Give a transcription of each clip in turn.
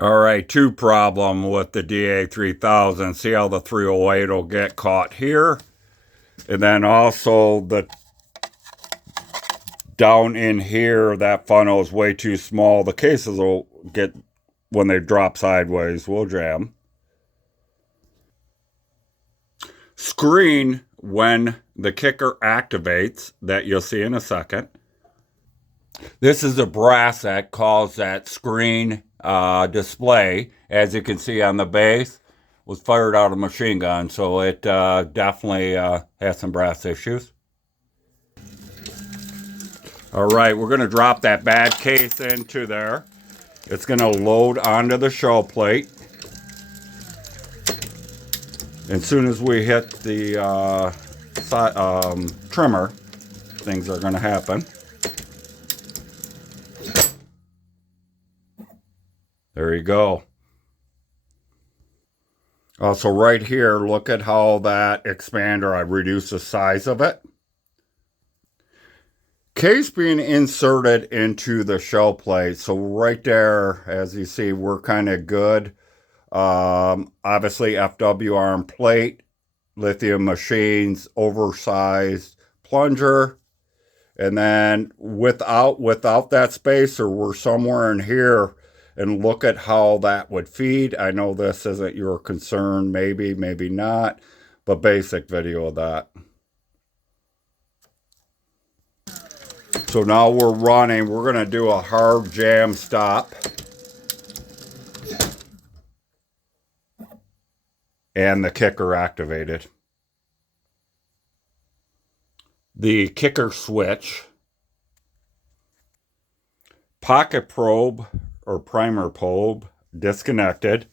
All right, two problem with the DA3000. See how the 308 will get caught here? And then also the down in here, that funnel is way too small. The cases will get, when they drop sideways, will jam. Screen when the kicker activates, that you'll see in a second. This is a brass that caused that screen display. As you can see on the base, was fired out of a machine gun, so it definitely has some brass issues. All right, we're going to drop that bad case into there. It's going to load onto the shell plate. As soon as we hit the trimmer, things are going to happen. There you go. So right here, look at how that expander, I reduced the size of it. Case being inserted into the shell plate. So right there, as you see, we're kind of good. Obviously FWR plate, lithium machines, oversized plunger. And then without that spacer, we're somewhere in here, and look at how that would feed. I know this isn't your concern, maybe not, but basic video of that. So now we're running. We're going to do a hard jam stop. And the kicker activated. The kicker switch. Pocket probe or primer probe disconnected.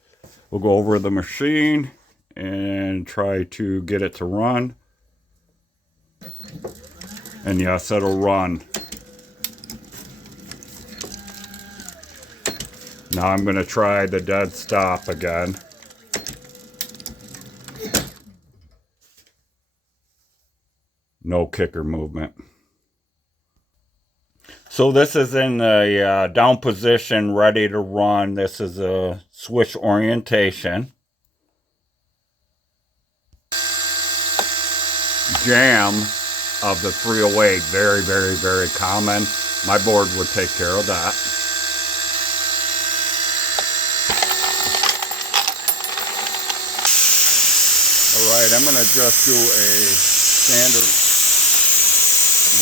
We'll go over the machine and try to get it to run. And yes, it'll run. Now I'm going to try the dead stop again. No kicker movement. So this is in the down position, ready to run. This is a switch orientation. Jam of the 308, very common. My board would take care of that. Alright, I'm going to just do a standard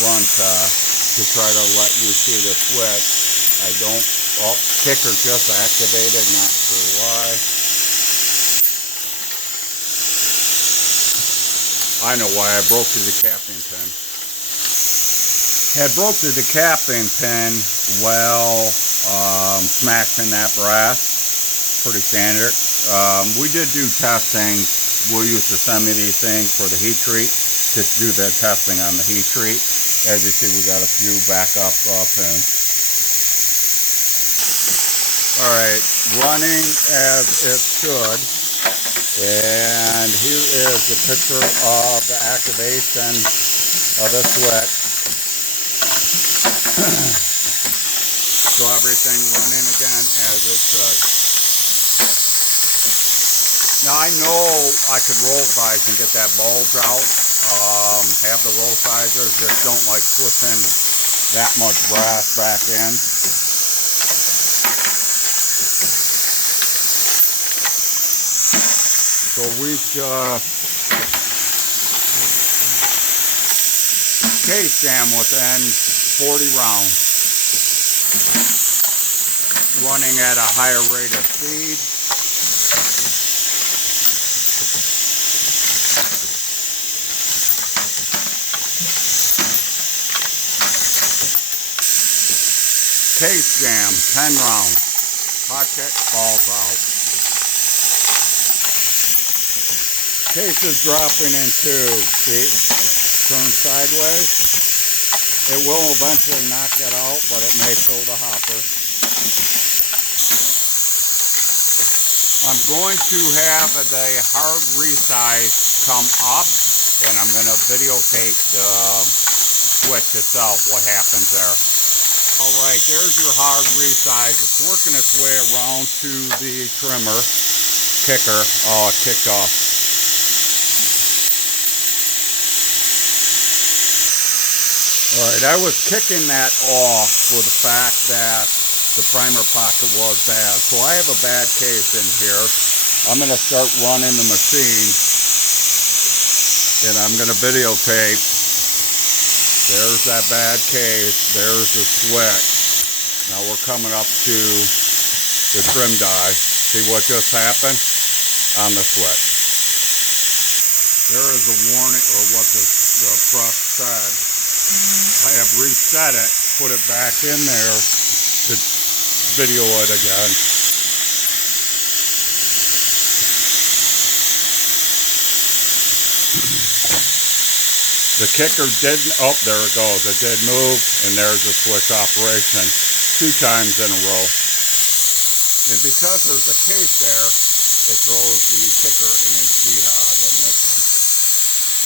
run test to try to let you see the switch. I don't, oh, kicker just activated, not sure why. I know why, I broke the decapping pin. Had broke the decapping pin while smashing that brass. Pretty standard. We did do testing. We'll use to send me these things for the heat treat to do the testing on the heat treat. As you see, we got a few backup pins. Alright, running as it should. And here is the picture of the activation of the switch. So everything running again as it should. Now I know I could roll size and get that bulge out. Have the roll sizers, just don't like pushing that much brass back in. So we've just case jam within 40 rounds. Running at a higher rate of speed. Case jam, 10 rounds. Hot check falls out. Case is dropping in two. See? Turn sideways. It will eventually knock it out, but it may throw the hopper. I'm going to have the hard resize come up, and I'm going to videotape the switch itself, what happens there. Alright, there's your hard resize. It's working its way around to the trimmer. Kicker. Oh, it kicked off. Alright, I was kicking that off for the fact that the primer pocket was bad. So I have a bad case in here. I'm going to start running the machine. And I'm going to videotape. There's that bad case. There's the switch. Now we're coming up to the trim die. See what just happened on the switch. There is a warning, or what the press said. I have reset it, put it back in there to video it again. The kicker didn't, oh, there it goes. It did move, and there's the switch operation 2 times in a row. And because there's a case there, it throws the kicker in a jihad.